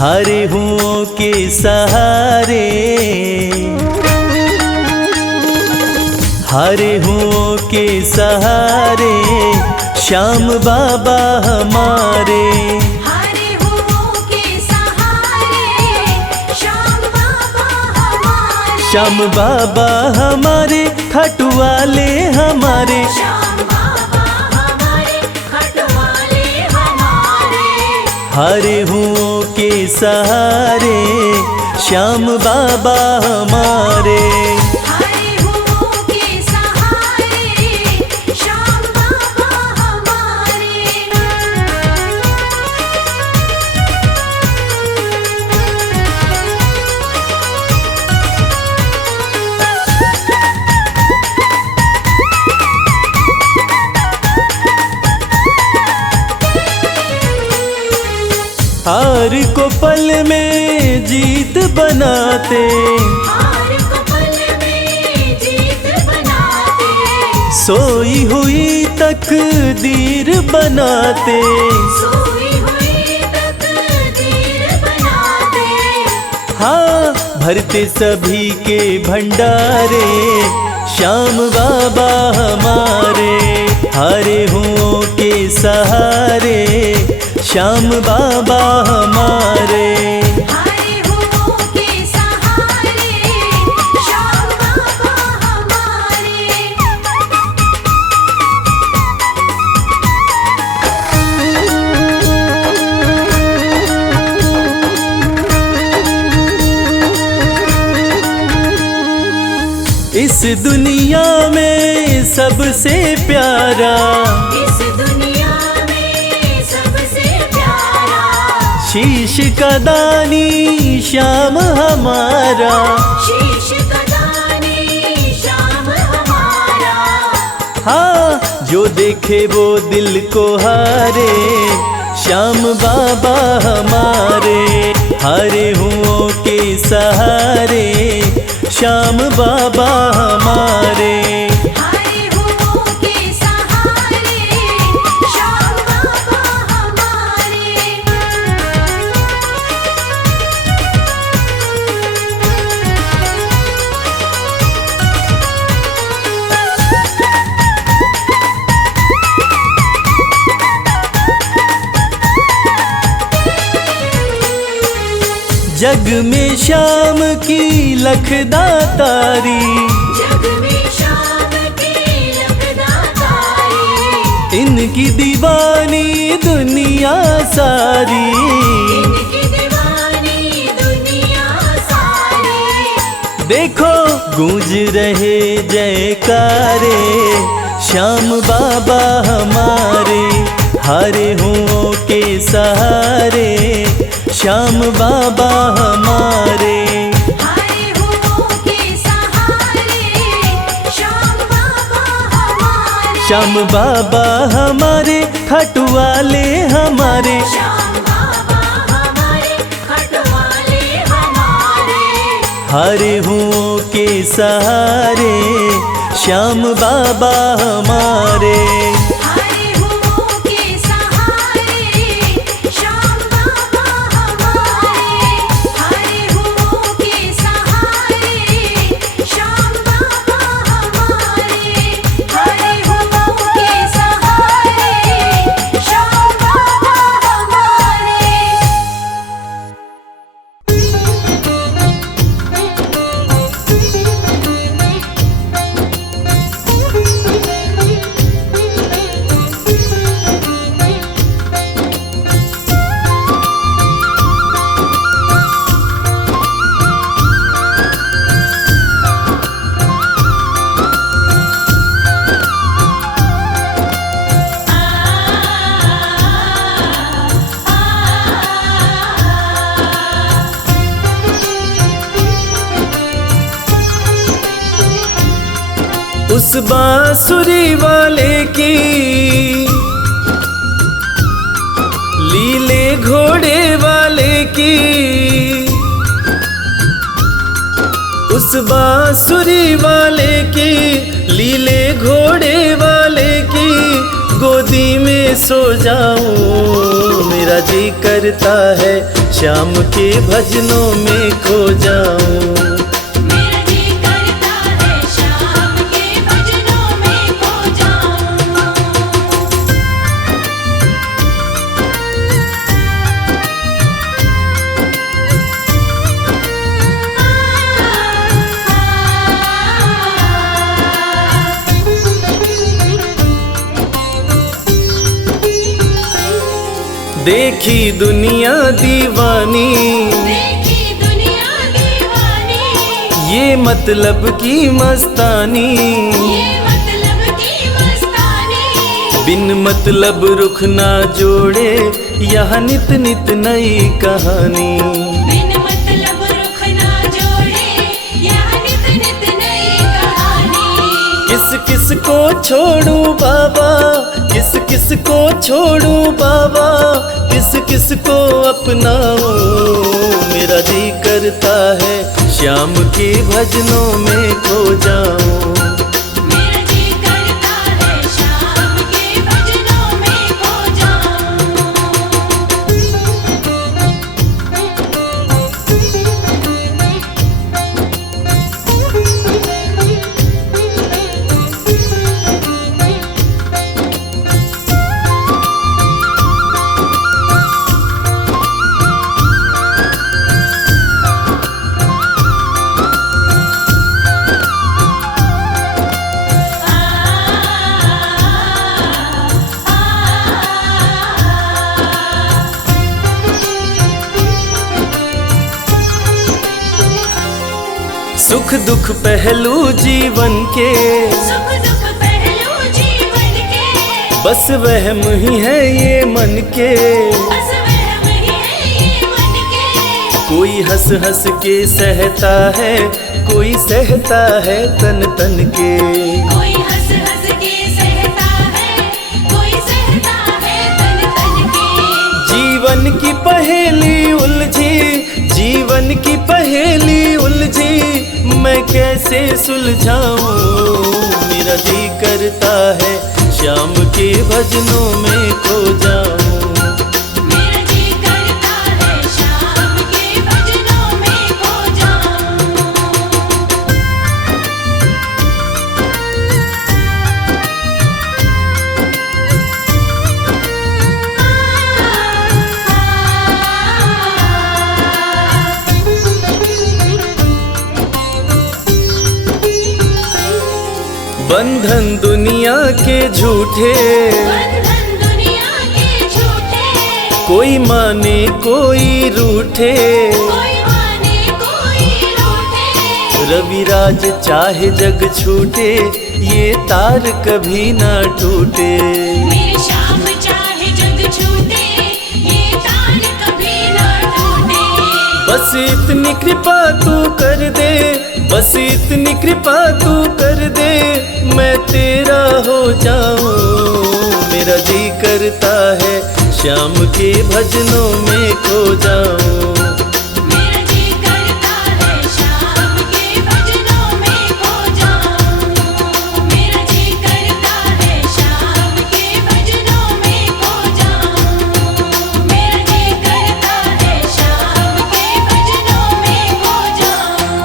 हरे हुओं के सहारे, हरे हुओं के सहारे श्याम बाबा हमारे। हरे हुओं के सहारे श्याम बाबा हमारे। श्याम बाबा हमारे खटवाले हमारे। श्याम बाबा हमारे खटवाले हमारे। हरे हुओं के सहारे श्याम बाबा हमारे। हरे हुओं के सहारे श्याम बाबा हमारे। हार को पल में जीत बनाते, हार को पल में जीत बनाते। सोई हुई तकदीर बनाते। सोई हुई तकदीर बनाते। हाँ, भरते सभी के भंडारे श्याम बाबा हमारे। हरे हुओं के सहारे श्याम बाबा हमारे। हरे हुओं के सहारे श्याम बाबा हमारे। इस दुनिया में सबसे प्यारा, इस दुनिया में सबसे प्यारा शीश का दानी श्याम हमारा। शीश का दानी श्याम हमारा। हाँ, जो देखे वो दिल को हारे श्याम बाबा हमारे। हरे हुओं के सहारे श्याम बाबा हमारे। हरे हुओं के सहारे श्याम बाबा हमारे। जग में श्याम की लखदातारी, जग में श्याम की लखदातारी। इनकी दीवानी दुनिया सारी। इनकी दीवानी दुनिया सारी। देखो गूंज रहे जयकारे श्याम बाबा हमारे। हरे हुओं के सहारे श्याम बाबा हमारे। हरे हुओं के सहारे श्याम बाबा हमारे। श्याम बाबा हमारे खटवाले हमारे। श्याम बाबा हमारे खटवाले हमारे। हरे हुओं के सहारे श्याम बाबा हमारे। हरे हुओं के सहारे श्याम बाबा हमारे। हरे हुओं के सहारे श्याम बाबा हमारे। हरे हुओं के सहारे श्याम बाबा हमारे। उस बांसुरी वाले की लीले घोड़े वाले की, उस बांसुरी वाले की लीले घोड़े वाले की गोदी में सो जाऊं मेरा जी करता है श्याम के भजनों में खो जाऊं। मेरा जी करता है श्याम के भजनों में खो जाऊं। देखी दुनिया दीवानी, देखी दुनिया दीवानी, ये मतलब की मस्तानी, ये मतलब की मस्तानी। बिन मतलब रुख ना जोड़े यहाँ नित नित नई कहानी। बिन मतलब रुख ना जोड़े यहाँ नित नित नई कहानी। किस किस को छोड़ूं बाबा, किस किस को छोड़ूं बाबा, किस किस को अपनाऊं। मेरा जी करता है श्याम के भजनों में खो जाऊं। मेरा जी करता है श्याम के भजनों में खो सुख दुख पहलू जीवन के, सुख दुख पहलू जीवन के, बस वहम ही है ये मन के। बस वहम ही है ये मन के। कोई हंस हंस के सहता है, कोई सहता है तन तन के। कोई हंस हंस के सहता है, कोई सहता है तन तन के। जीवन की पहेली उलझी, जीवन की पहेली उलझी, मैं कैसे सुलझाऊं। मेरा जी करता है श्याम के भजनों में खो जाऊं। मेरा जी करता है श्याम के भजनों में खो जाऊं। बंधन दुनिया के झूठे, बंधन दुनिया के झूठे, कोई माने कोई रूठे। कोई माने कोई रूठे। रविराज चाहे जग छूटे, ये तार कभी ना टूटे। मेरे श्याम चाहे जग छूटे, ये तार कभी ना टूटे। बस इतनी कृपा तू कर दे, बस इतनी कृपा तू कर दे, मैं तेरा हो जाऊं। मेरा जी करता है श्याम के भजनों में खो जाऊं। मेरा जी करता है श्याम के भजनों में खो जाऊं। मेरा जी करता है श्याम के भजनों में खो जाऊं। मेरा जी करता है श्याम के भजनों में खो जाऊं।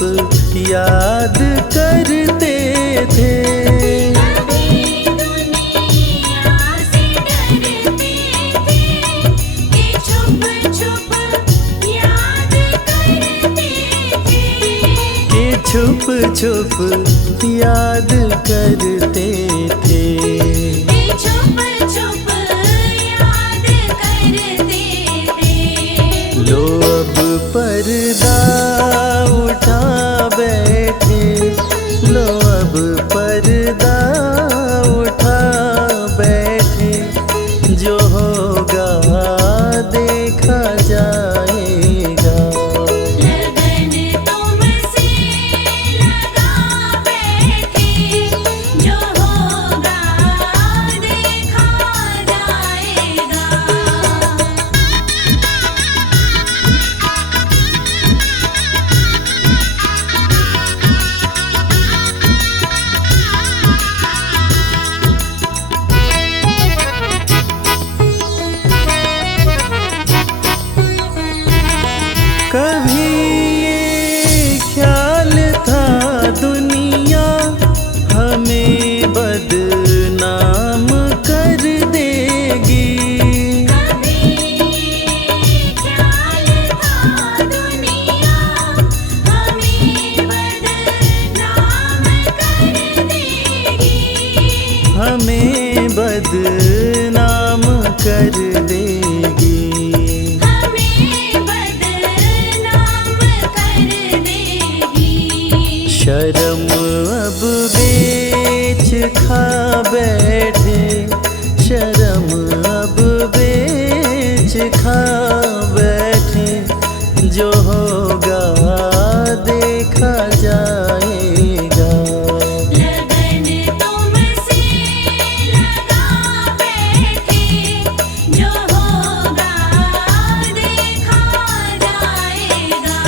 याद करते थे। कभी दुनिया से डरते थे कि छुप छुप याद करते थे। कि छुप छुप याद करते थे। कि छुप छुप याद करते थे। लो अब पर्दा उठा बैठे, लो अब पर्दा उठा बैठे, जो होगा देखा जाएगा। लगन तुमसे लगा बैठे, जो होगा देखा जाएगा। कभी ये ख्याल था दुनिया हमें बदनाम कर देगी। कभी ख्याल था दुनिया हमें बदनाम कर देगी। हमें बदनाम कर देगी। हमें बदनाम कर देगी। शर्म अब बेच खा बैठे, शर्म अब बेच खा बैठे, जो होगा देखा जाएगा। लगन तुमसे लगा बैठे, जो होगा देखा जाएगा।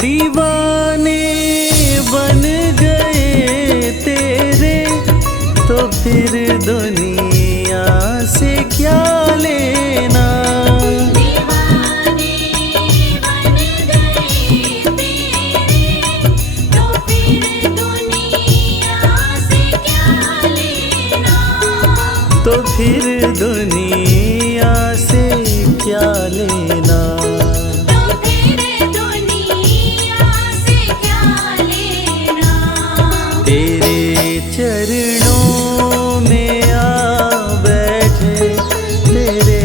दीवाने बन गए तेरे, तो फिर दुनिया से क्या लेना। दीवाने बन गए तेरे, तो फिर दुनिया से क्या लेना। तो फिर दुनिया से क्या लेना। तो फिर दुनिया से क्या लेना। तेरे चरणों में आ बैठे, तेरे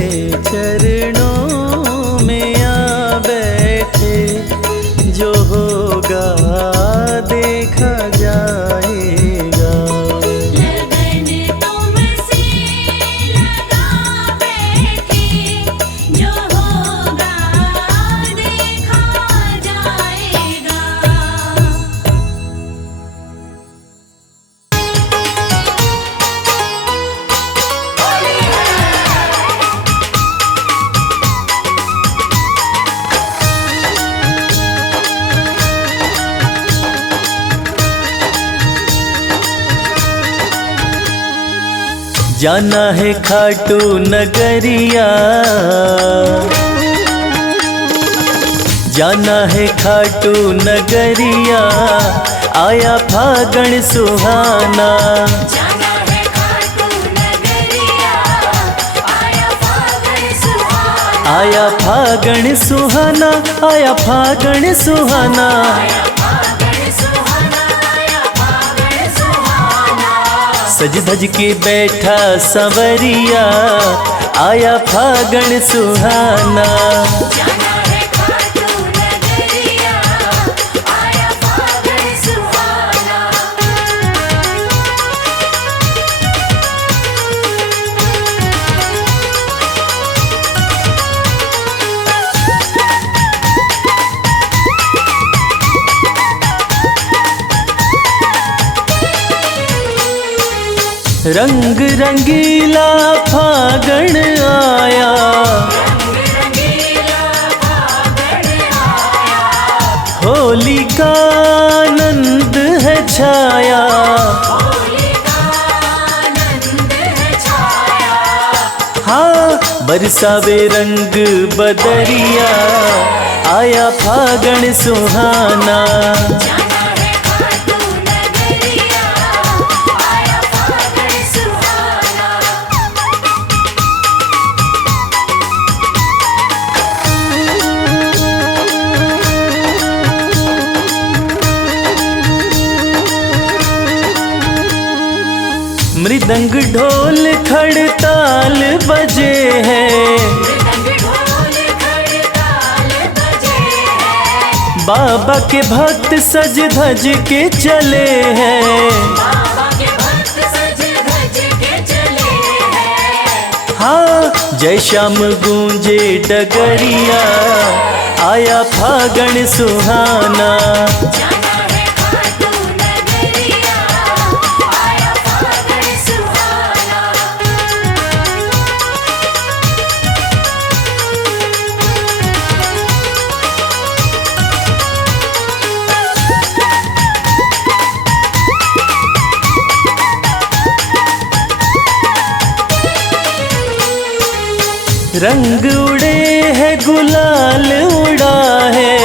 चरणों में आ बैठे, जो होगा देखा जाएगा। लगन तुमसे लगा बैठे, जो होगा देखा जाएगा। जाना है खाटू नगरिया, जाना है खाटू नगरिया, आया फागण सुहाना। जाना है खाटू नगरिया, आया फागण सुहाना। आया फागण सुहाना, आया फागण सुहाना। आया फागण सुहाना, आया फागण सुहाना। सज धज के बैठा संवरिया, आया फागण सुहाना। जाना है खाटू नगरिया, आया फागण सुहाना। रंग रंगीला फागण आया, होली का आनंद है छाया, हाँ बरसावे रंग बदरिया, आया फागण सुहाना। मृदंग ढोल खड़ताल बजे हैं, बाबा के भक्त सज धज के चले हैं, हाँ जय श्याम गूंजे डगरिया, आया फागण सुहाना। रंग उड़े है गुलाल उड़ा है,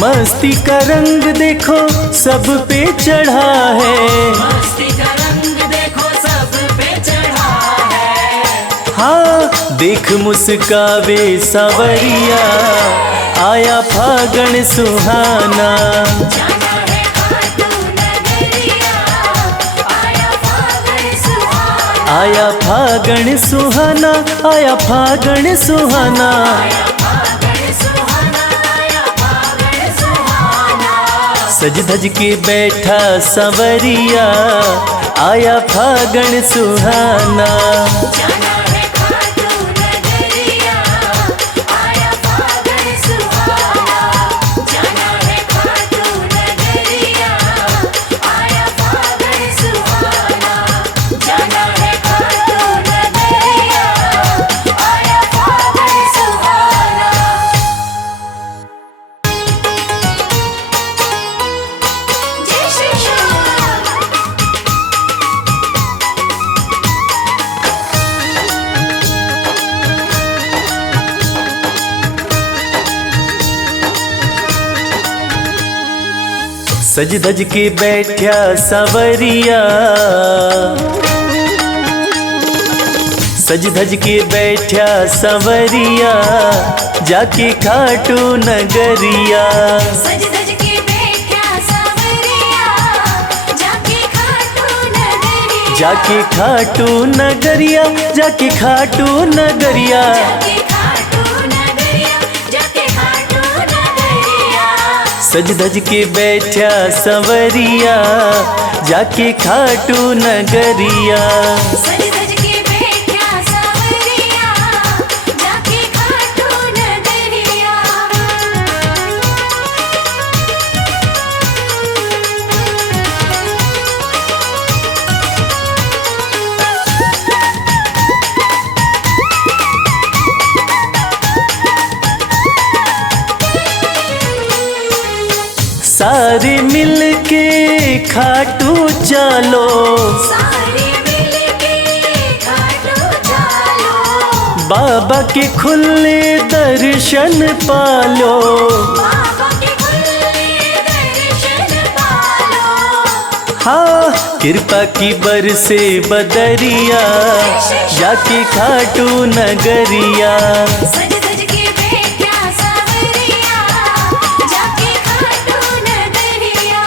मस्ती का रंग देखो सब पे चढ़ा है, हाँ देख मुस्कावे सावरिया, आया फागण सुहाना। आया फागण सुहाना, आया फागण सुहाना, सज धज के बैठा संवरिया, आया फागण सुहाना। सज धज के बैठा संवरिया, सज धज के बैठा संवरिया, जाके खाटू नगरिया, सज धज के बैठा सांवरिया, जाके खाटू नगरिया, जाके खाटू नगरिया, जाके खाटू नगरिया, सज धज के बैठा संवरिया, जाके खाटू नगरिया। सज धज के बैठा सांवरिया, जाके खाटू नगरिया। सारे मिल के खाटू चलो, सारे मिल के खाटू चलो, बाबा के खुले दर्शन पालो, बाबा के खुले दर्शन पालो, हाँ कृपा की बरसे बदरिया, जाके खाटू नगरिया। सज धज के बैठा सांवरिया, जाके खाटू नगरिया।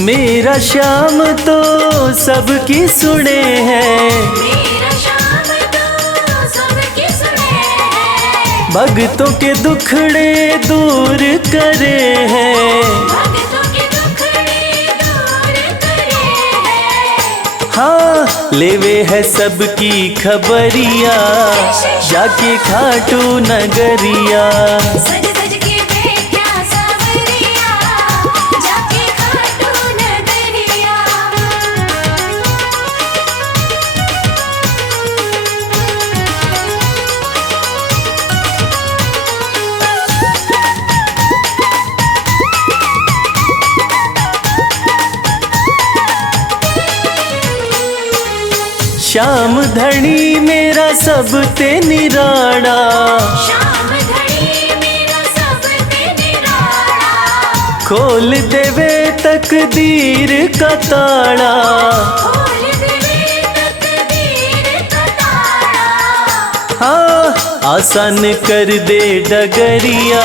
मेरा श्याम तो सबकी सुने हैं, मेरा श्याम तो सबकी सुने हैं, भक्तों के दुखड़े दूर करे हैं, भक्तों के दुखड़े दूर करे हाँ लेवे है सबकी खबरिया, जाके खाटू नगरिया। सज सज के बैठा सावरिया, जाके खाटू नगरिया। श्याम धनी मेरा सब ते निराड़ा, श्याम धनी मेरा सब ते निराला। खोल देवे तकदीर का ताड़ा। खोल देवे तकदीर का ताला। हाँ आसान कर दे डगरिया,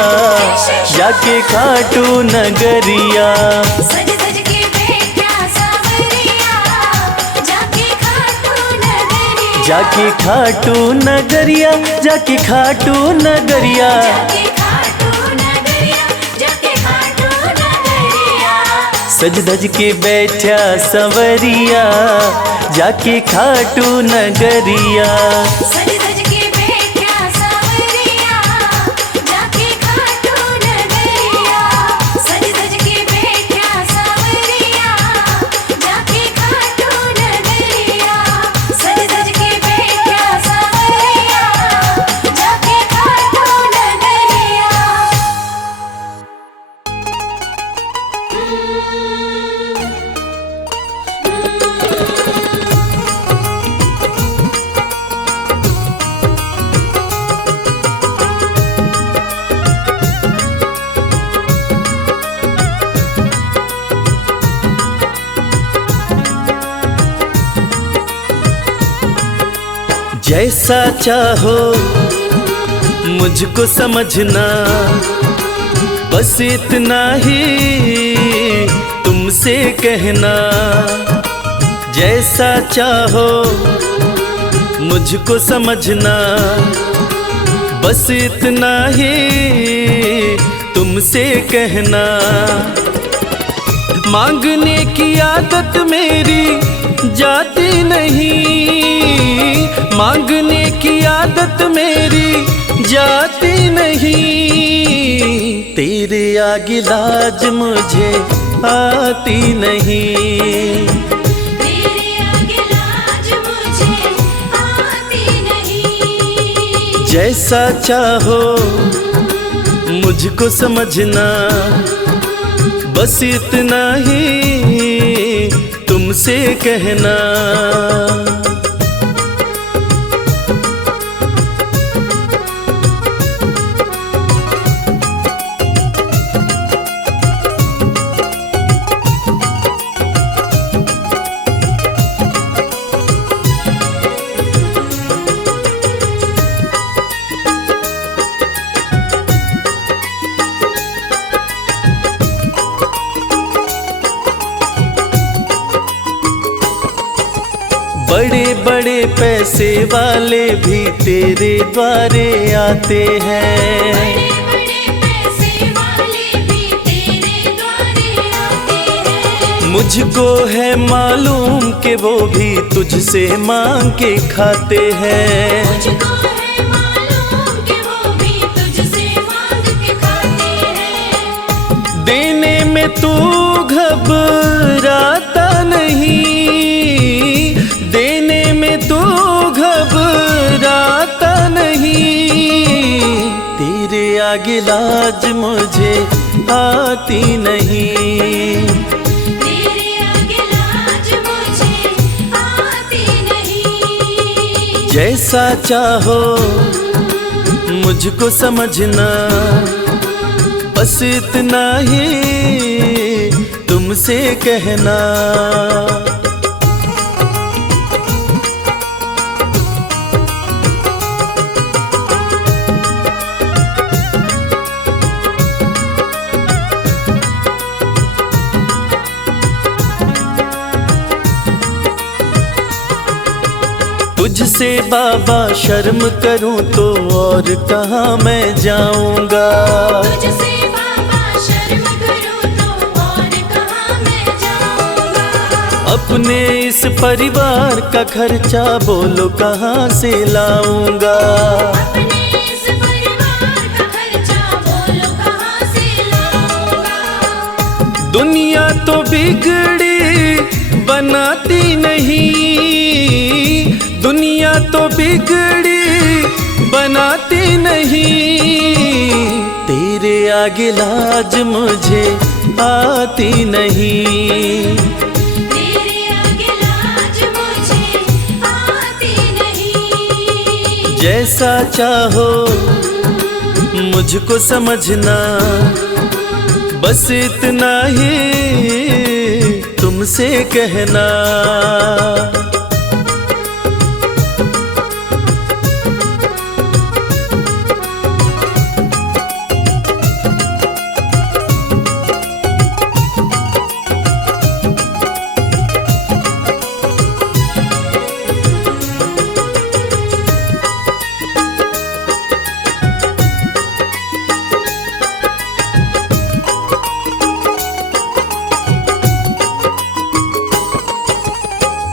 जाके खाटू नगरिया। सज सज के बैठा सावरिया, जाके खाटू नगरिया। जाके खाटू नगरिया, जाके खाटू नगरिया। जाके खाटू नगरिया, जाके खाटू नगरिया। सज धज के बैठा संवरिया, जाके खाटू नगरिया। सज सज के बैठा सावरिया, जाके खाटू नगरिया। सज सज के बैठा सावरिया, जाके खाटू नगरिया। सज सज के बैठा सावरिया, जाके खाटू नगरिया। जैसा चाहो मुझको समझना, बस इतना ही तुमसे कहना। जैसा चाहो मुझको समझना, बस इतना ही तुमसे कहना। मांगने की आदत मेरी जाती नहीं, मांगने की आदत मेरी जाती नहीं। तेरे आगे लाज मुझे आती नहीं। तेरे आगे लाज मुझे आती नहीं। जैसा चाहो मुझको समझना, बस इतना ही तुमसे कहना। बड़े बड़े पैसे वाले भी तेरे द्वारे आते हैं। बड़े बड़े पैसे वाले भी तेरे द्वारे आते हैं। मुझको है मालूम कि वो भी तुझसे मांग के खाते हैं। मुझको है मालूम कि वो भी तुझसे मांग के खाते हैं। देने में तू घबराता नहीं, देने में तू घबराता नहीं। तेरे आगे लाज मुझे आती नहीं। तेरे आगे लाज मुझे आती नहीं। जैसा चाहो मुझको समझना, बस इतना ही तुमसे कहना। तुझसे बाबा शर्म करूं तो और कहाँ मैं जाऊंगा। तुझसे बाबा शर्म करूं तो और कहाँ मैं जाऊंगा। अपने इस परिवार का खर्चा बोलो कहाँ से लाऊंगा। अपने इस परिवार का खर्चा बोलो कहाँ से लाऊंगा। दुनिया तो बिगड़ी बनाती नहीं, दुनिया तो बिगड़ी बनाती नहीं, तेरे आगे लाज मुझे आती नहीं। तेरे आगे लाज मुझे आती नहीं। जैसा चाहो मुझको समझना, बस इतना ही तुमसे कहना।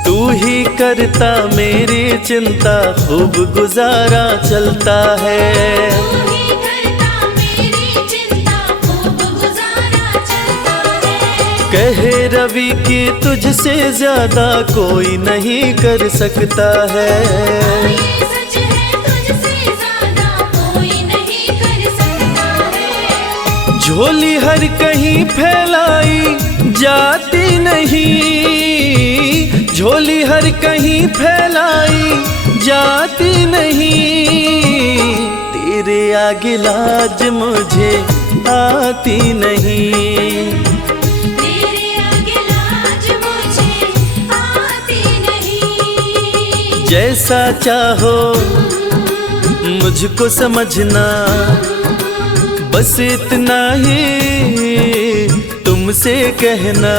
तू ही करता मेरी चिंता, खूब गुजारा चलता है। तू ही करता मेरी चिंता, खूब गुजारा चलता है। कहे रवि कि तुझसे ज्यादा कोई नहीं कर सकता है। ये सच है, तुझसे ज्यादा कोई नहीं कर सकता है। झोली हर कहीं फैलाई जाती नहीं, झोली हर कहीं फैलाई जाती नहीं, तेरे आगे लाज मुझे आती नहीं। तेरे आगे लाज मुझे आती नहीं। जैसा चाहो मुझको समझना, बस इतना ही तुमसे कहना।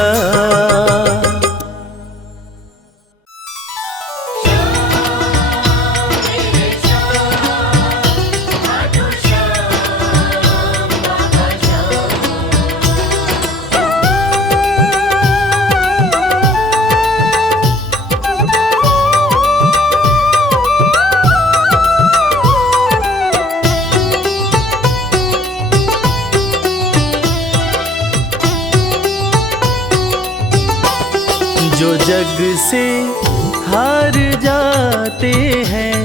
जो जग से हार जाते हैं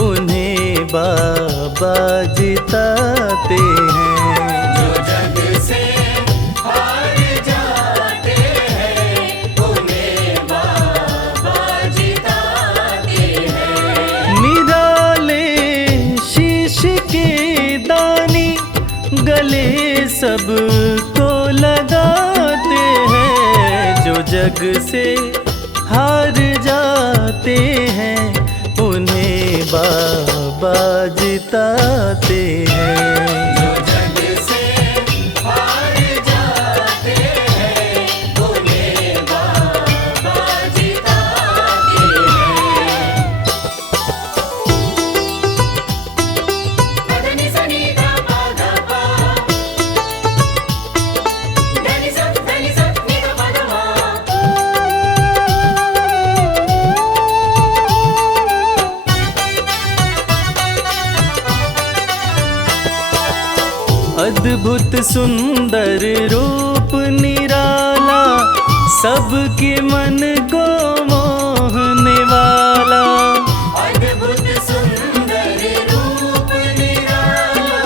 उन्हें बाबा जिताते हैं। जो जग से हार जाते हैं उन्हें बाबा जिताते हैं। निराले शीश के दानी गले सबको लगाते हैं। जो जग से हार जाते हैं उन्हें बाबा जिताते हैं। जो जग से हार जाते हैं उन्हें बाबा जिताते हैं। पदनि सनि ध प ध प, धनि स नि ध प ध म। अद्भुत सुंदर रूप निराला, सबके मन को मोहने वाला। अद्भुत सुंदर रूप निराला,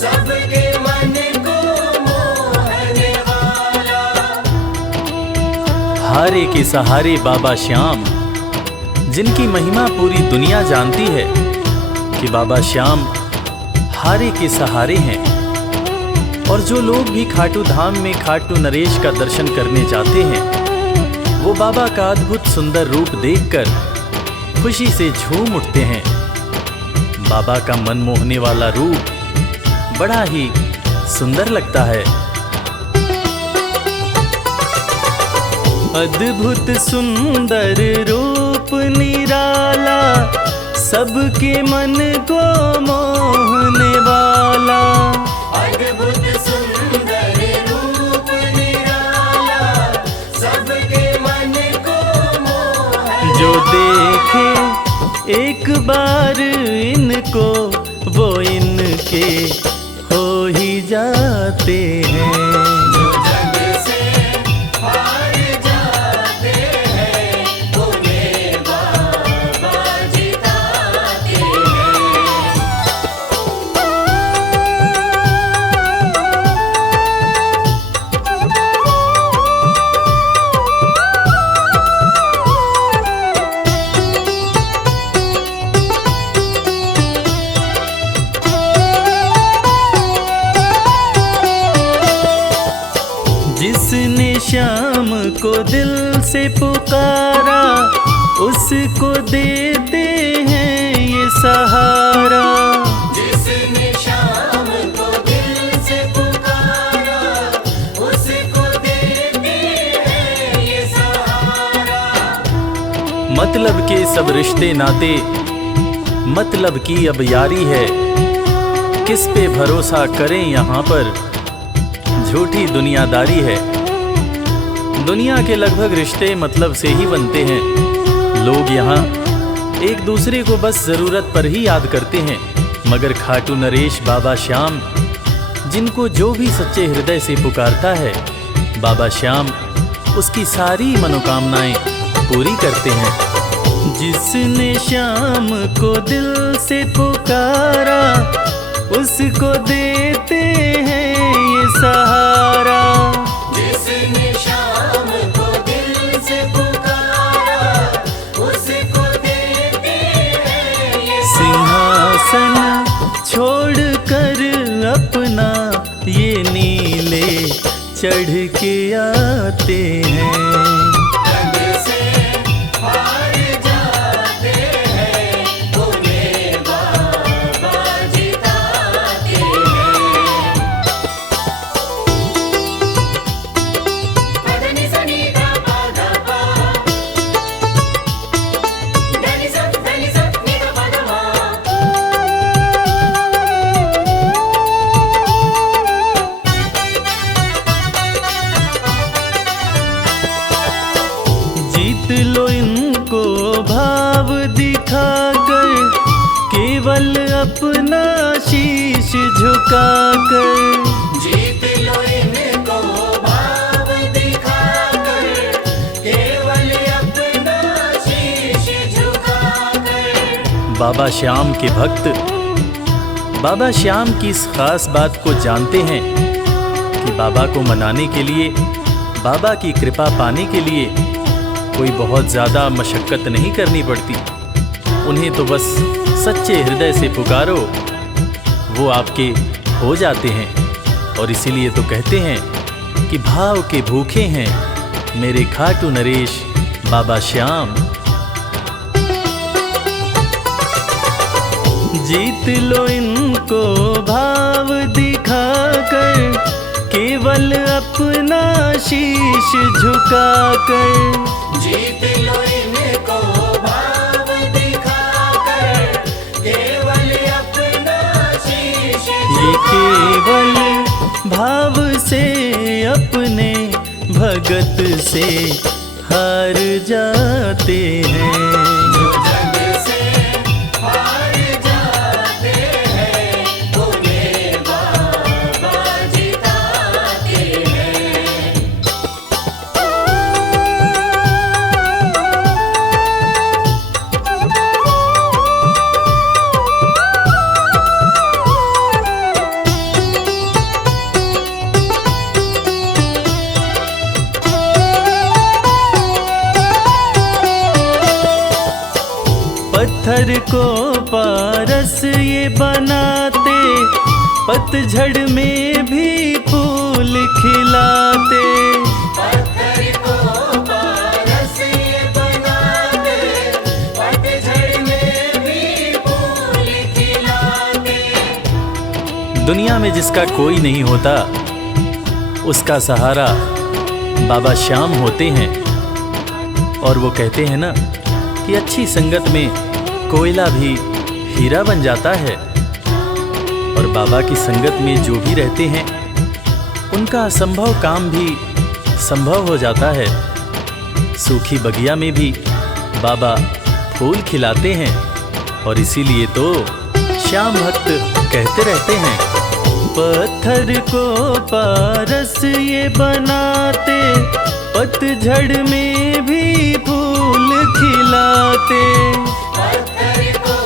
सबके मन को मोहने वाला। हारे के सहारे बाबा श्याम, जिनकी महिमा पूरी दुनिया जानती है कि बाबा श्याम हारे के सहारे हैं। और जो लोग भी खाटू धाम में खाटू नरेश का दर्शन करने जाते हैं, वो बाबा का अद्भुत सुंदर रूप देखकर खुशी से झूम उठते हैं। बाबा का मन मोहने वाला रूप बड़ा ही सुंदर लगता है। अद्भुत सुंदर रूप निराला, सबके मन को मोहने वाला। अद्भुत सुंदर रूप निराला, सबके मन को बार इनको वो इनके हो ही जाते हैं। जो जग से हार जाते हैं उन्हें बाबा जिताते हैं। जिसने श्याम को दिल से पुकारा उसको देते हैं ये सहारा। जिसने शाम को दिल से पुकारा उसको देते हैं ये सहारा। मतलब के सब रिश्ते नाते मतलब की अब यारी है। किस पे भरोसा करें यहाँ पर झूठी दुनियादारी है। दुनिया के लगभग रिश्ते मतलब से ही बनते हैं। लोग यहाँ एक दूसरे को बस जरूरत पर ही याद करते हैं, मगर खाटू नरेश बाबा श्याम जिनको जो भी सच्चे हृदय से पुकारता है बाबा श्याम उसकी सारी मनोकामनाएं पूरी करते हैं। जिसने श्याम को दिल से पुकारा उसको देते हैं ये सहारा। जिसने शाम को दिल से पुकारा उसको देते हैं ये सिंहासन छोड़कर अपना ये नीले चढ़ के आते हैं। जग से हार जाते हैं उन्हें बाबा जिताते हैं। पदनि सनि धा पा धा पा धनि सा नि धा पा धा मा। जीत लो इनको भाव दिखाकर केवल अपना शीश झुकाकर। जीत लो इनको भाव दिखाकर केवल अपना शीश झुकाकर। बाबा श्याम के भक्त बाबा श्याम की इस खास बात को जानते हैं कि बाबा को मनाने के लिए बाबा की कृपा पाने के लिए कोई बहुत ज़्यादा मशक्क़त नहीं करनी पड़ती। उन्हें तो बस सच्चे हृदय से पुकारो वो आपके हो जाते हैं। और इसीलिए तो कहते हैं कि भाव के भूखे हैं मेरे खाटू नरेश बाबा श्याम। जीत लो इनको भाव दिखाकर केवल अपना शीश झुकाकर। जीत लो इनको भाव दिखाकर केवल अपना शीश ये केवल भाव से अपने भगत से हार जाते हैं। जो जग से हार जाते हैं उन्हें बाबा जिताते हैं। पत्थर को पारस ये बनाते पतझड़ में भी फूल खिलाते। पत्थर को पारस ये बनाते पतझड़ में भी फूल खिलाते। दुनिया में जिसका कोई नहीं होता उसका सहारा बाबा श्याम होते हैं। और वो कहते हैं ना कि अच्छी संगत में कोयला भी हीरा बन जाता है। और बाबा की संगत में जो भी रहते हैं उनका असंभव काम भी संभव हो जाता है। सूखी बगिया में भी बाबा फूल खिलाते हैं। और इसीलिए तो श्याम भक्त कहते रहते हैं, पत्थर को पारस ये बनाते, पतझड़ में भी फूल खिलाते। पत्थर को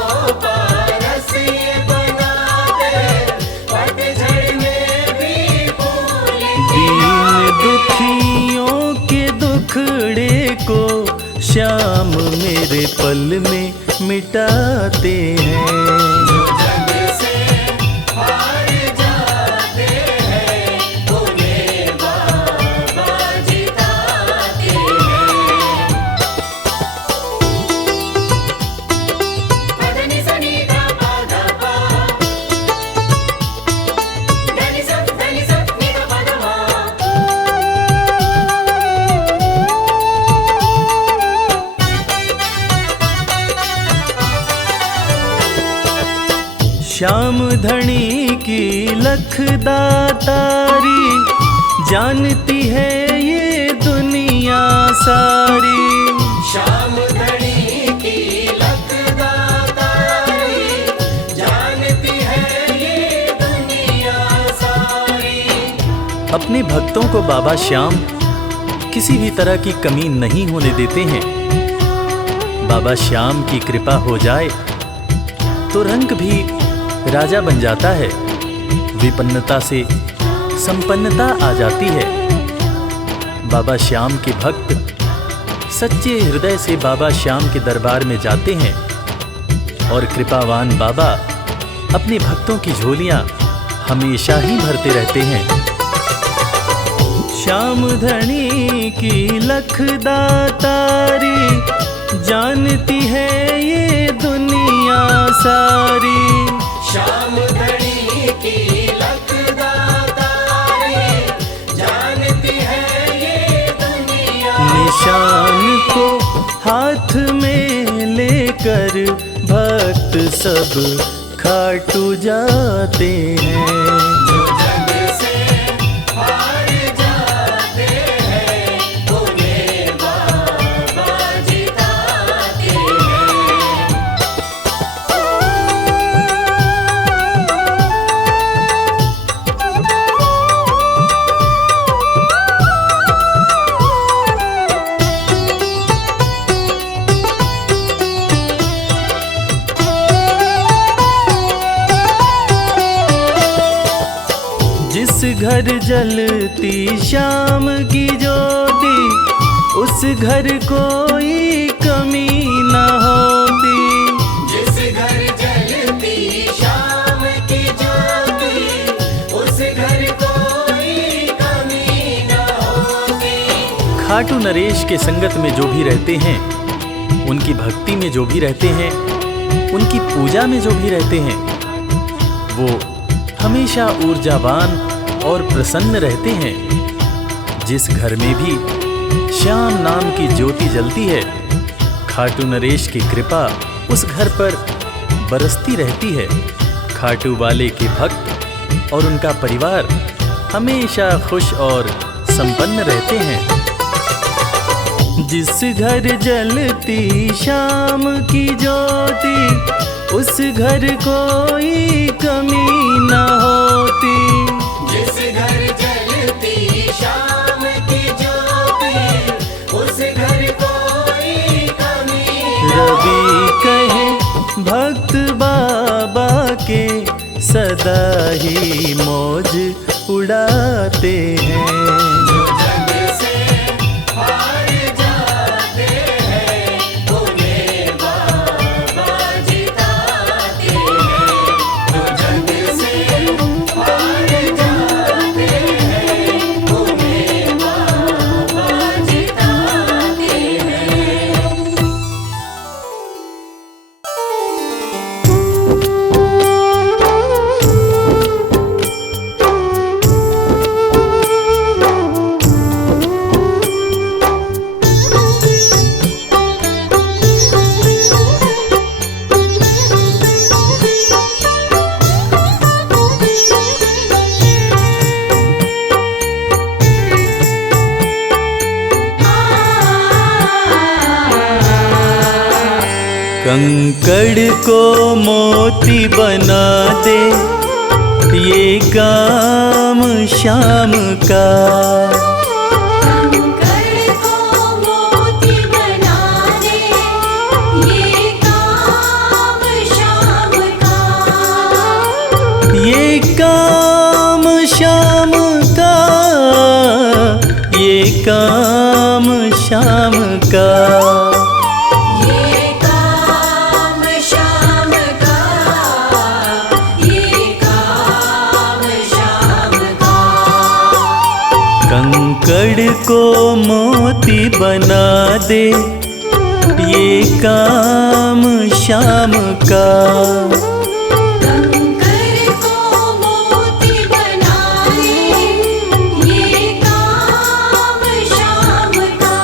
पारस ये बनाते, पतझड़ में भी फूल दीन दुखियों के दुखड़े को श्याम मेरे पल में मिटाते हैं। जग से हार जाते हैं, उन्हें बाबा जिताते हैं। पदनि सनि धा पा धा पा, धनि सा नि धा पा धा मा। श्याम धनी की लखदातारी, जानती है ये दुनिया सारी। श्याम धनी की लखदातारी, जानती है ये दुनिया सारी। अपने भक्तों को बाबा श्याम किसी भी तरह की कमी नहीं होने देते हैं। बाबा श्याम की कृपा हो जाए तो रंग भी राजा बन जाता है, विपन्नता से संपन्नता आ जाती है। बाबा श्याम के भक्त सच्चे हृदय से बाबा श्याम के दरबार में जाते हैं और कृपावान बाबा अपने भक्तों की झोलियां हमेशा ही भरते रहते हैं। श्याम धनी की लखदातारी, जानती है ये दुनिया सारी। श्याम धनी की लखदातारी, जानती है ये दुनिया। निशान को हाथ में लेकर भक्त सब खाटू जाते हैं। जग से हार जाते हैं, उन्हें बाबा जिताते हैं। जिस घर जलती श्याम की ज्योति, उस घर कोई कमी न होती। जिस घर जलती श्याम की ज्योति, उस घर कोई कमी न होती। खाटू नरेश के संगत में जो भी रहते हैं, उनकी भक्ति में जो भी रहते हैं, उनकी पूजा में जो भी रहते हैं, वो हमेशा ऊर्जावान और प्रसन्न रहते हैं। जिस घर में भी श्याम नाम की ज्योति जलती है, खाटू नरेश की कृपा उस घर पर बरसती रहती है। खाटू वाले के भक्त और उनका परिवार हमेशा खुश और संपन्न रहते हैं। जिस घर जलती श्याम की ज्योति, उस घर कोई कमी न होती। जिस घर जलती श्याम की ज्योति, उस घर कोई कमी न रवि कहे भक्त बाबा के, सदा ही मौज उड़ाते हैं। जग से हार जाते हैं, उन्हें बाबा जिताते हैं। जग से हार जाते हैं, उन्हें बाबा जिताते हैं। कंकड़ को मोती बना दे, ये काम शाम का। कंकड़ को मोती बना दे, ये काम शाम का। ये काम शाम का, ये काम शाम का। ये काम शाम का, ये काम शाम का। कंकड़ को मोती बना दे, ये काम शाम का। कंकड़ को मोती बना दे, ये काम शाम का।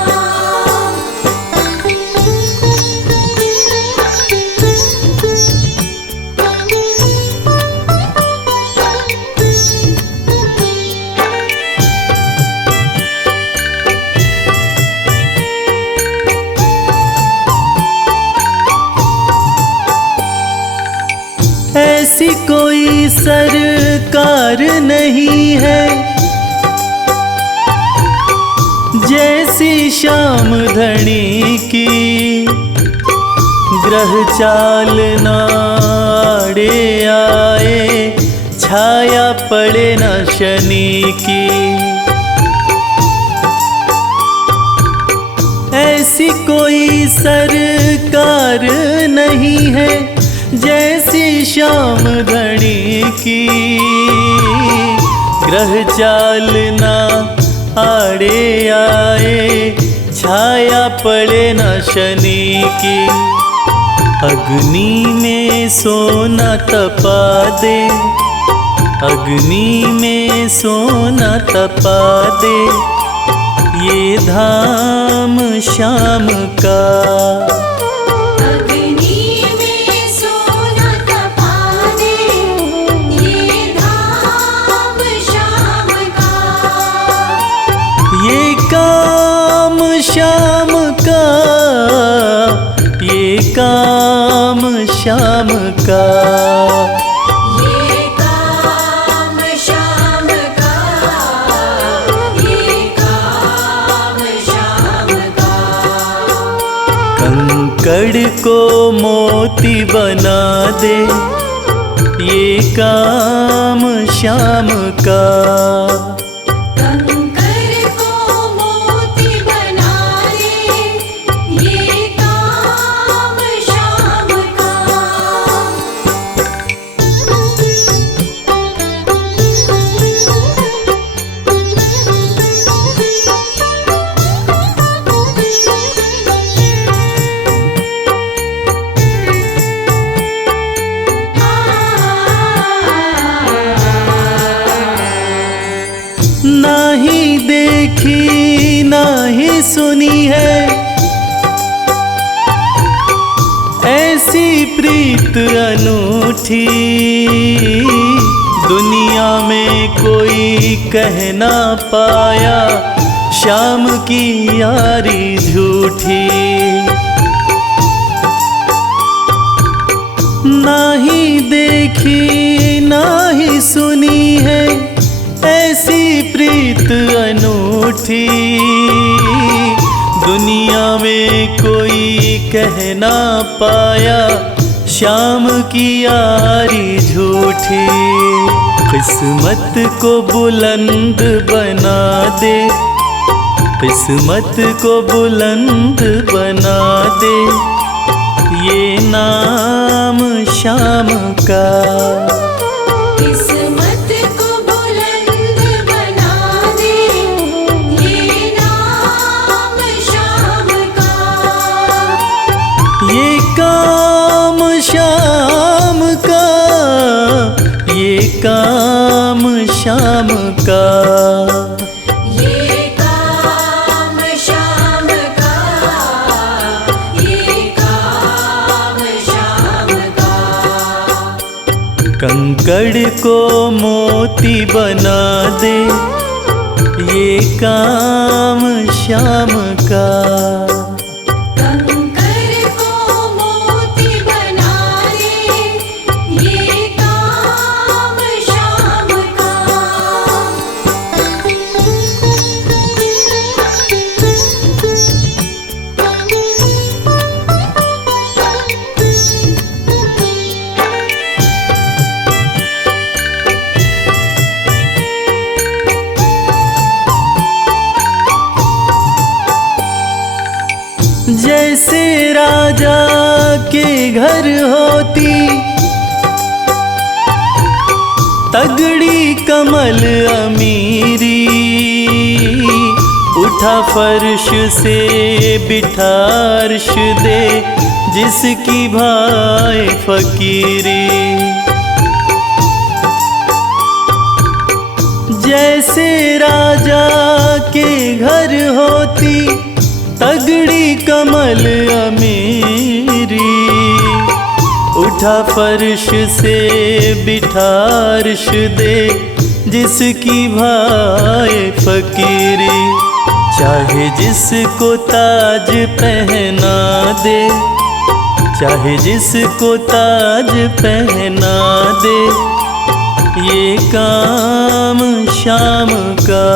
ऐसी कोई सरकार नहीं है जैसी श्याम धनी की। ग्रह चाल नाड़े आए, छाया पड़े न शनि की। ऐसी कोई सरकार नहीं है जैसी श्याम धनी की। ग्रह चाल ना आड़े आए, छाया पड़े न शनि की। अग्नि में सोना तपा दे, अग्नि में सोना तपा दे, ये धाम शाम का। अग्नि में सोना तपा दे, ये धाम शाम का। ये काम शाम का, ये काम शाम का। ये काम शाम का, ये काम शाम का। कंकड़ को मोती बना दे, ये काम शाम का। कंकड़ को मोती बना दे, ये काम शाम का। नाही देखी नाही सुनी है ऐसी प्रीत अनूठी। दुनिया में कोई कह ना पाया, शाम की यारी झूठी। नाही देखी नाही सुनी है ऐसी प्रीत अनूठी। दुनिया में कोई कह ना पाया, शाम की यारी झूठी। किस्मत को बुलंद बना दे, किस्मत को बुलंद बना दे, ये नाम शाम का। किस्मत को बुलंद बना दे, ये नाम शाम का। ये काम शाम का, ये काम शाम का। ये काम शाम का, ये काम शाम का। कंकड़ को मोती बना दे, ये काम शाम का। कंकड़ को मोती बना जैसे राजा के घर होती तगड़ी कमल अमीरी, उठा फर्श से बिठा अर्श दे जिसकी भाई फकीरी। जैसे राजा के घर होती तगड़ी कमल अमीरी, उठा फर्श से बिठा अर्श दे जिसकी भाई फकीरी। चाहे जिसको ताज पहना दे, चाहे जिसको ताज पहना दे, ये काम शाम का।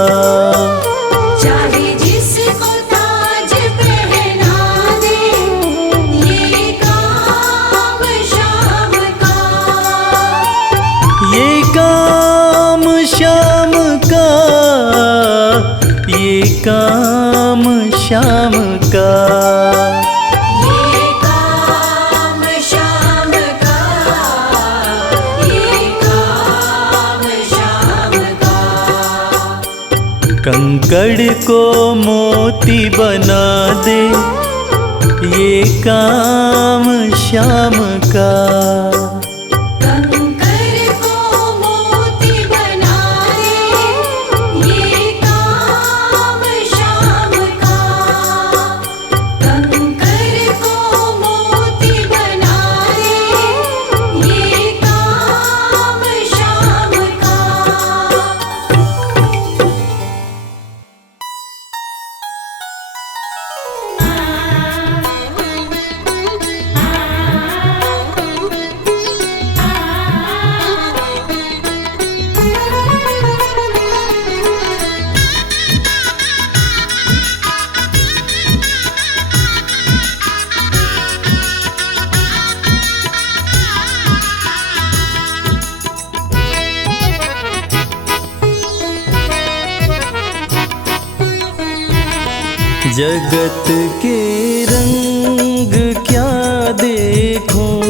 चाहे जिसको ताज पहना दे, ये काम शाम का। ये काम शाम का, ये काम शाम का। ये काम शाम का, ये काम शाम का। कंकड़ को मोती बना दे, ये काम शाम का। कंकर को मोती बना दे, ये काम शाम का। कंकर को मोती बना दे, ये काम शाम का। जगत के रंग क्या देखूं,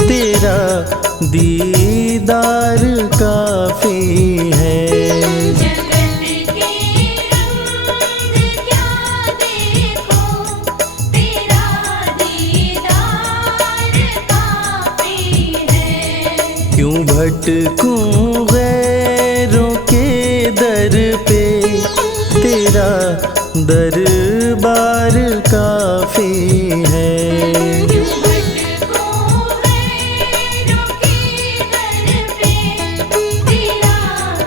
तेरा दीदार काफी है। जगत के रंग क्या देखूं, तेरा दीदार काफी है। क्यों भटकूं गैरों के दर पे, तेरा दरबार काफी है। क्यों भटकूं गैरों के दर पे, तेरा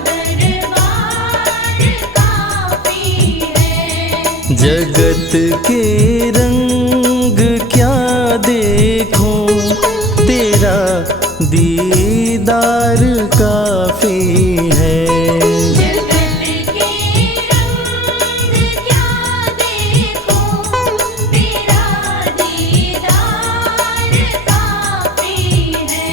दरबार काफी है। जगत के रंग क्या देखूं, तेरा दीदार काफी है। जगत के रंग क्या देखूं, तेरा दीदार काफी है।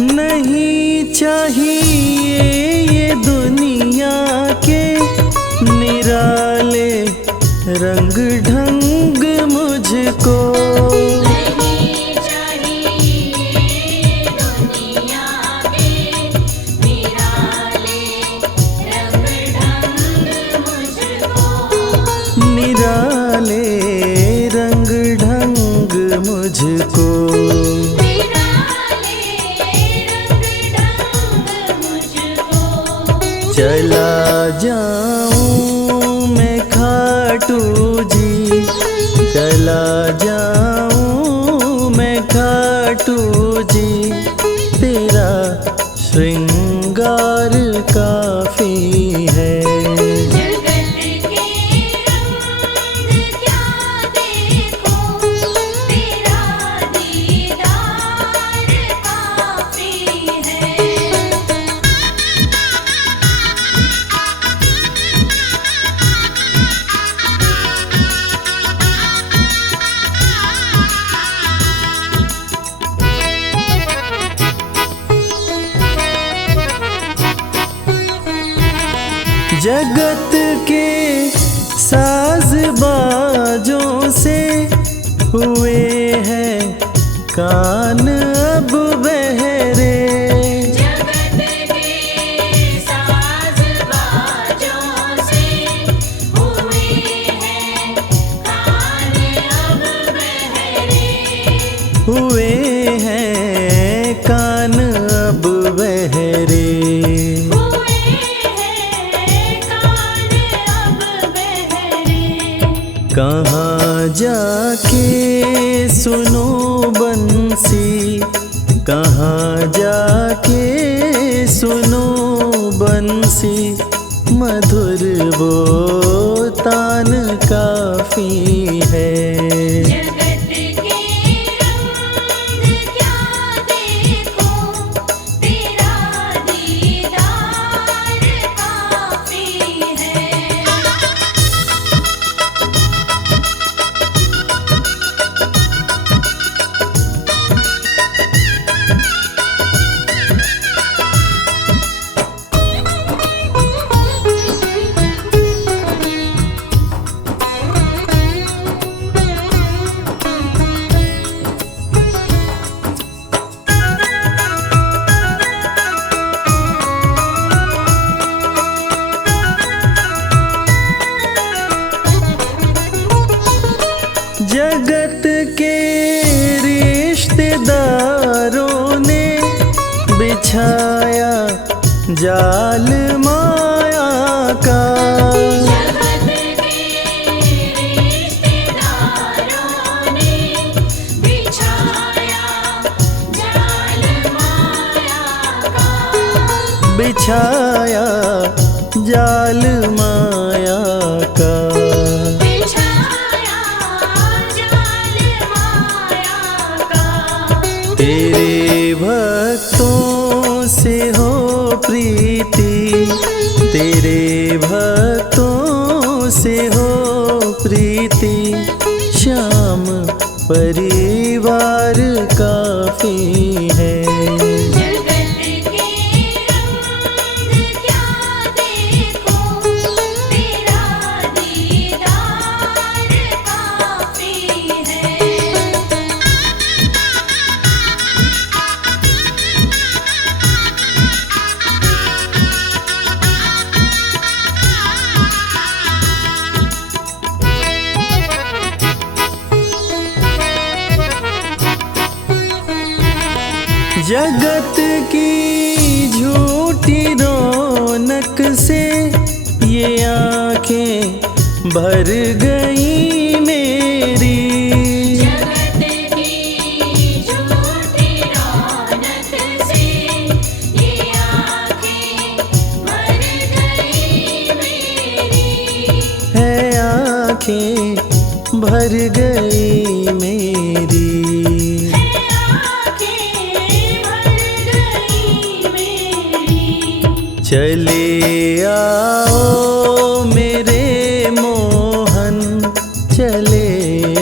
नहीं चाहिए ये दुनिया के निराले रंग ढंग मुझको। नहीं चाहिए दुनिया के निराले रंग ढंग मुझको। निराले रंग ढंग मुझको। निराले रंग ढंग मुझको। चला जाऊं मैं खाटू जी, चला जाऊं मैं खाटू जी, तेरा श्रृंगार काफी है। जगत के साज बाजों से हुए हैं कान अब बहरे। जगत के साज बाजों से हुए हैं कान अब बहरे। हुए हैं कान अब बहरे। हुए हैं कान अब बहरे। कहाँ जाके सुनो बंसी, कहाँ जाके सुनो बंसी, मधुर वो तान काफी है। जगत के रंग क्या देखो, तेरा दीदार काफी है। जगत के रिश्तेदारों ने बिछाया जाल माया का। जगत के रिश्तेदारों ने बिछाया जाल माया का। बिछाया जाल माया का। बिछाया जाल माया का। तेरे भक्तों से हो प्रीति, तेरे भक्तों से हो प्रीति, श्याम परिवार काफी है। जगत के रंग क्या देखो, तेरा दीदार काफी है। जगत की झूठी रौनक से ये आंखें भर गई मेरी। जगत की झूठी रौनक से ये आँखें भर गई मेरी। है आंखें भर गई मेरी। है आँखें भर गई मेरी। चले आओ मेरे मोहन, चले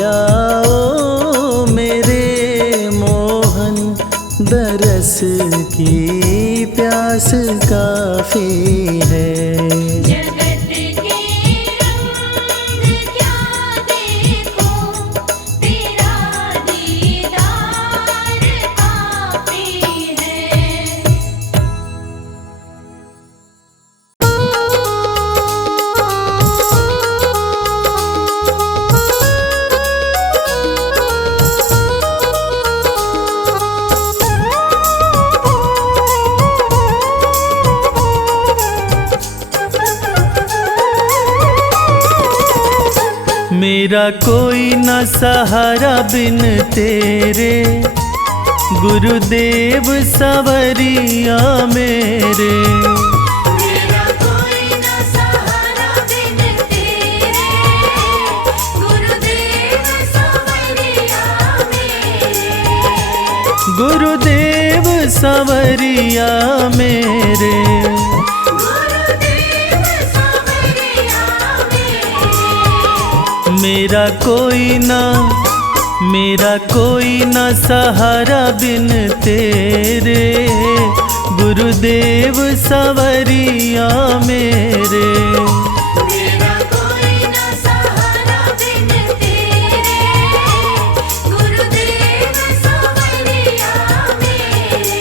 आओ मेरे मोहन, दरस की प्यास काफी है। जगत के रंग क्या देखो, तेरा दीदार काफी है। मेरा कोई न सहारा बिन तेरे, गुरुदेव सवरिया मेरे। मेरा कोई न सहारा बिन तेरे, गुरुदेव सवरिया मेरे। गुरुदेव सवरिया मेरे। गुरुदेव सवरिया मेरे। मेरा कोई ना सहारा बिन तेरे, गुरुदेव सवरिया मेरे। मेरा कोई न सहारा बिन तेरे, गुरुदेव सवरिया मेरे।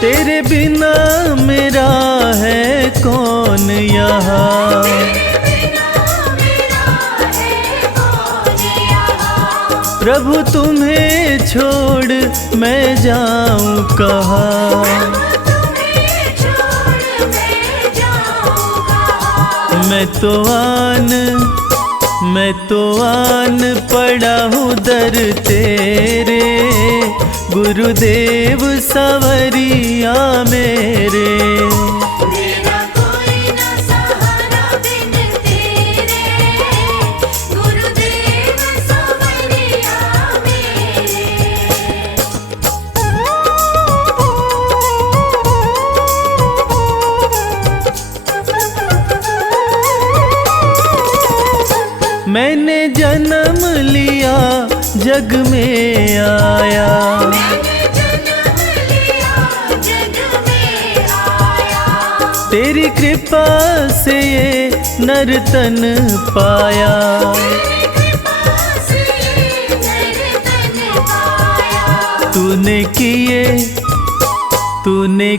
तेरे बिना मेरा है कौन यहाँ, प्रभु तुम्हें छोड़ मैं जाऊं कहाँ। मैं तो आन पड़ा हूँ दर तेरे, गुरुदेव सवरिया मेरे। मेरा कोई न सहारा बिन तेरे, गुरुदेव सवरिया मेरे। मैंने जन्म लिया जग में आया, मैंने जन्म लिया जग में आया, तेरी कृपा से ये नर्तन पाया। तेरी कृपा से नर्तन पाया। तूने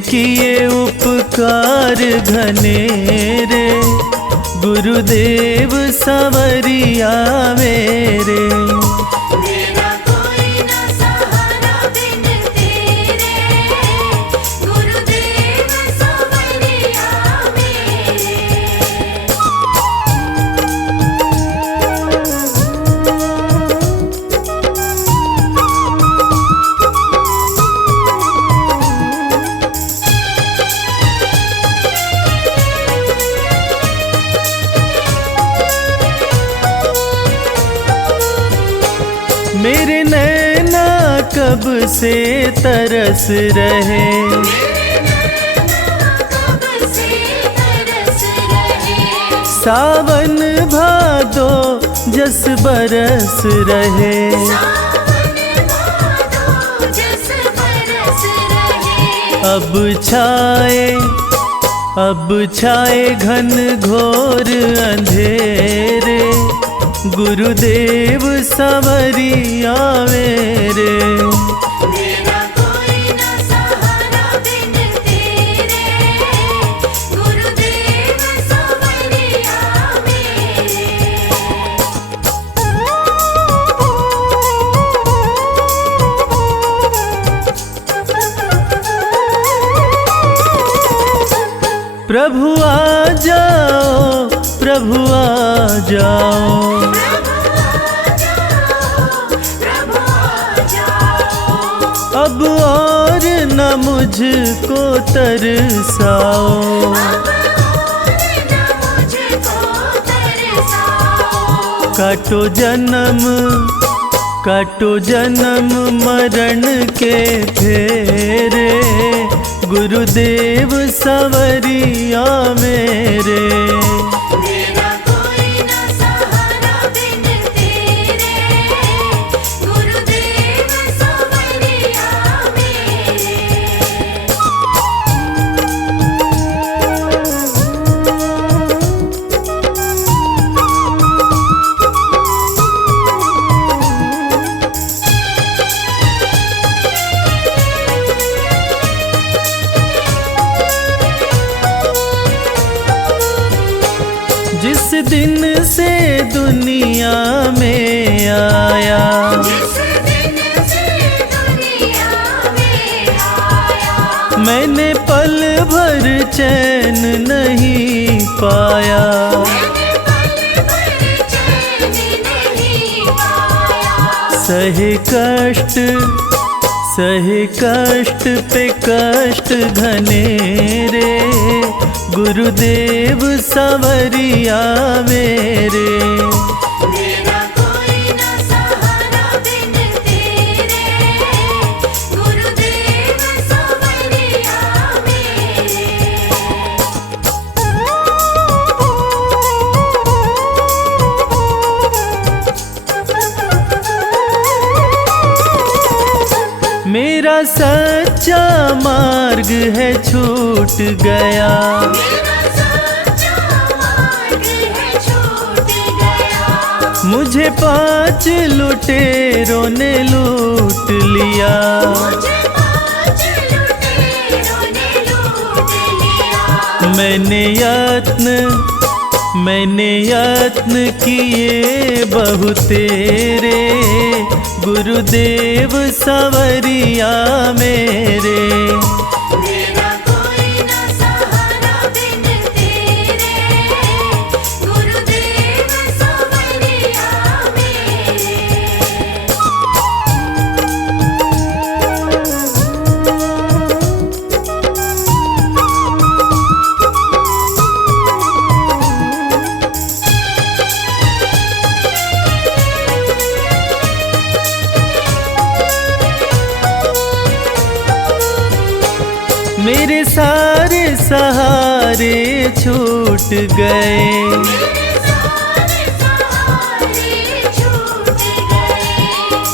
किए उपकार घनेरे, गुरुदेव सवरिया मेरे। मेरा कोई न सहारा बिन तेरे, गुरुदेव सवरिया मेरे। मेरे नैना कब से तरस रहे, कब से तरस रहे, सावन भादो जस बरस रहे। सावन भादो जस बरस रहे। अब छाए घन घोर अंधेरे, गुरुदेव सवरिया मेरे। मेरा कोई न सहारा बिन तेरे, गुरुदेव सवरिया मेरे। प्रभु आ जाओ, प्रभु आ जाओ, प्रभु आ जाओ, अब और न मुझको तरसाओ। अब और न मुझको तरसाओ। काटो जन्म मरण के फेरे, गुरुदेव सवरिया मेरे। मेरा कोई न सहारा बिन तेरे, गुरुदेव सवरिया मेरे। जिस दिन से दुनिया में आया, जिस दिन से दुनिया में आया, मैंने पल भर चैन नहीं पाया। मैंने पल भर चैन नहीं पाया। सहे कष्ट पे कष्ट घनेरे, गुरुदेव सवरिया मेरे। मेरा कोई न सहारा बिन सच्चा मार्ग है छूट गया, मेरा सच्चा मार्ग है छूट गया। मुझे 5 लुटेरों ने लूट लिया। मुझे 5 लुटेरों ने लूट लिया। मैंने यत्न किए बहु तेरे, गुरुदेव सवरिया मेरे। मेरा कोई न सहारा बिन तेरे, गुरुदेव सवरिया मेरे। मेरे सारे सहारे छूट गए, मेरे सारे सहारे छूट गए।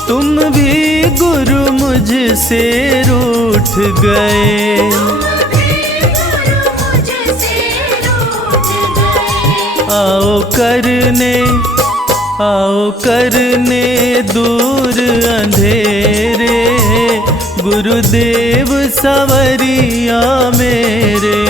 तुम भी गुरु मुझसे रूठ गए। तुम भी गुरु मुझसे रूठ गए। आओ करने दूर अंधेरे, गुरुदेव सवरिया मेरे।